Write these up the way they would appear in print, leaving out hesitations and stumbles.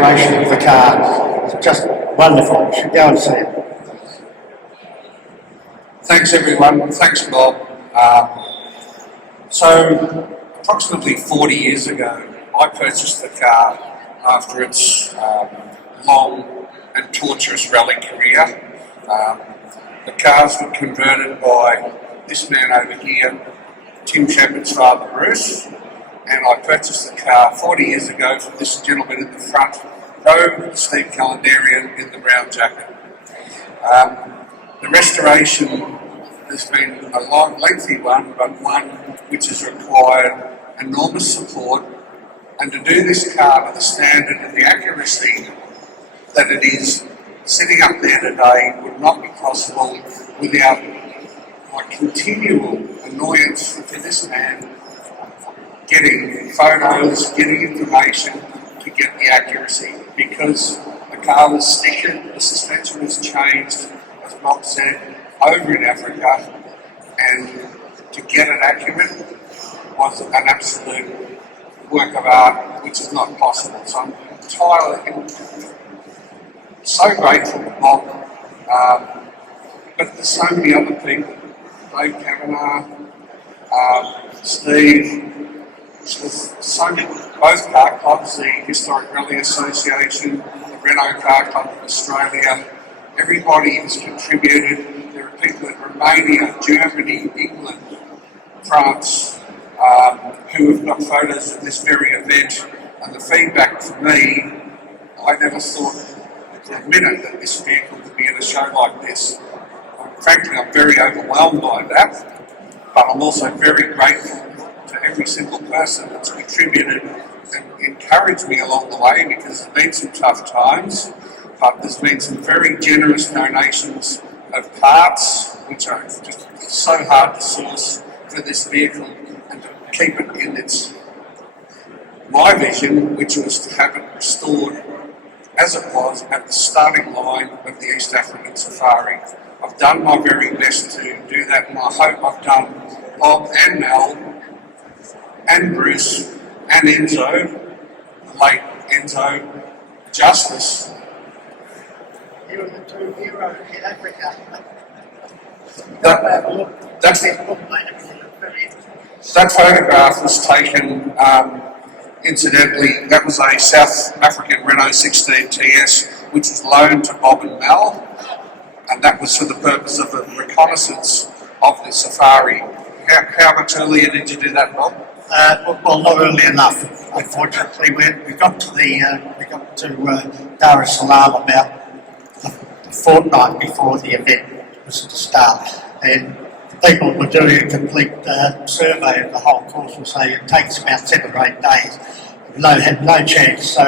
restoration of the car. It's just wonderful. You should go and see it. Thanks everyone, thanks Bob. So approximately 40 years ago I purchased the car after its long and torturous rally career. The cars were converted by this man over here, Tim Shepherd's father Bruce, and I purchased the car 40 years ago from this gentleman in the front row, Steve Calandarian, in the brown jacket. The restoration has been a long, lengthy one, but one which has required enormous support, and to do this car to the standard and the accuracy that it is sitting up there today would not be possible without my continual annoyance for this man getting photos, getting information to get the accuracy, because the car was stickered, the suspension was changed, as Bob said, over in Africa, and to get it accurate was an absolute work of art which is not possible. So I'm entirely so grateful to Bob, but there's so many other people, Dave Kavanagh, Steve, there's so many, both car clubs, the Historic Rally Association, the Renault Car Club of Australia, everybody has contributed. There are people in Romania, Germany, England, France, who have got photos of this very event, and the feedback for me, I never thought for a minute that this vehicle would be in a show like this. Frankly, I'm very overwhelmed by that, but I'm also very grateful to every single person that's contributed and encouraged me along the way, because there's been some tough times, but there's been some very generous donations of parts, which are just so hard to source for this vehicle, and to keep it in my vision, which was to have it restored as it was at the starting line of the East African Safari. I've done my very best to do that, and I hope I've done Bob and Mel and Bruce and Enzo, the late Enzo, justice. You were the two heroes in Africa. That photograph was taken, incidentally, that was a South African Renault 16 TS, which was loaned to Bob and Mel, and that was for the purpose of a reconnaissance of the safari. How much earlier did you do that, Bob? Well, not early enough. Unfortunately, we got to Dar es Salaam about a fortnight before the event was to start, and people were doing a complete survey of the whole course and say it takes about 7 or 8 days. Had no chance. So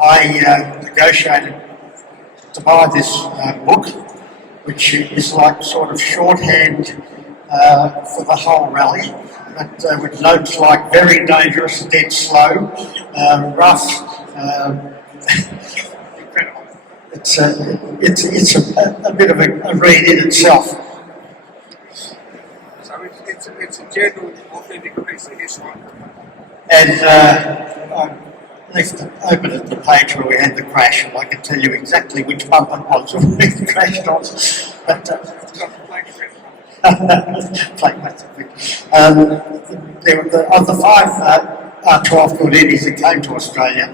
I negotiated to buy this book, which is like sort of shorthand for the whole rally, but with notes like very dangerous, dead slow, rough. Incredible. It's a bit of a read in itself. So it's a genuine, authentic piece of history. And I left it open at the page where we had the crash, and I can tell you exactly which bump it was when we crashed on. But of the 5 R12 Gordinis that came to Australia,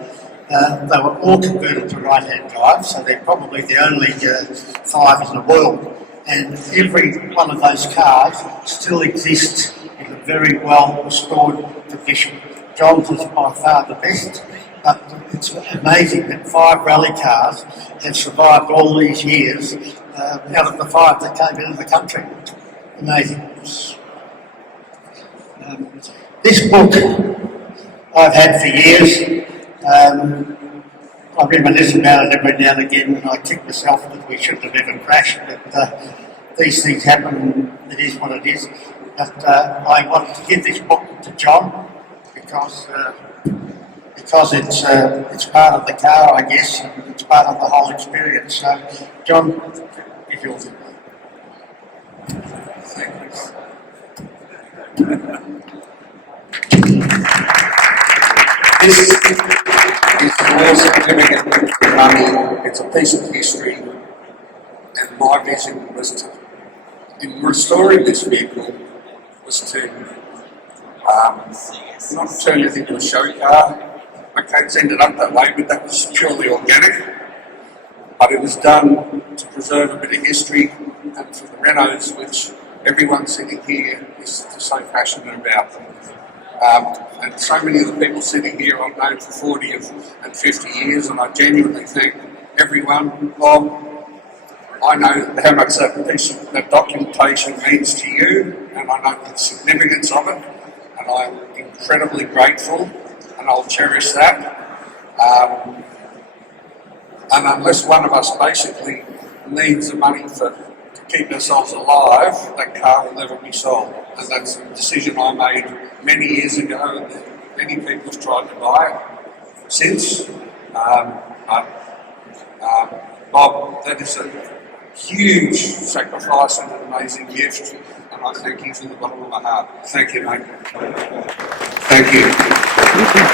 they were all converted to right-hand drive, so they're probably the only 5 in the world. And every one of those cars still exists in a very well restored condition. John's is by far the best, but it's amazing that 5 rally cars have survived all these years out of the 5 that came into the country. Amazing. This book I've had for years. I reminisce about it every now and again, and I kick myself that we shouldn't have ever crashed, but these things happen, it is what it is. But I wanted to give this book to John because it's part of the car, I guess, and it's part of the whole experience. So, John, if you'll do that. It's more significant than money. It's a piece of history, and my vision was to, in restoring this vehicle, was to not turn it into a show car. Okay, it's ended up that way, but that was purely organic. But it was done to preserve a bit of history, and for the Renaults, which everyone sitting here is so passionate about. And so many of the people sitting here I've known for 40 and 50 years, and I genuinely thank everyone. Bob, I know how much that documentation means to you, and I know the significance of it, and I'm incredibly grateful, and I'll cherish that. And unless one of us basically needs the money to keep ourselves alive, that car will never be sold. And that's a decision I made many years ago, and many people have tried to buy it since. Bob, that is a huge sacrifice and an amazing gift, and I thank you from the bottom of my heart. Thank you, mate. Thank you.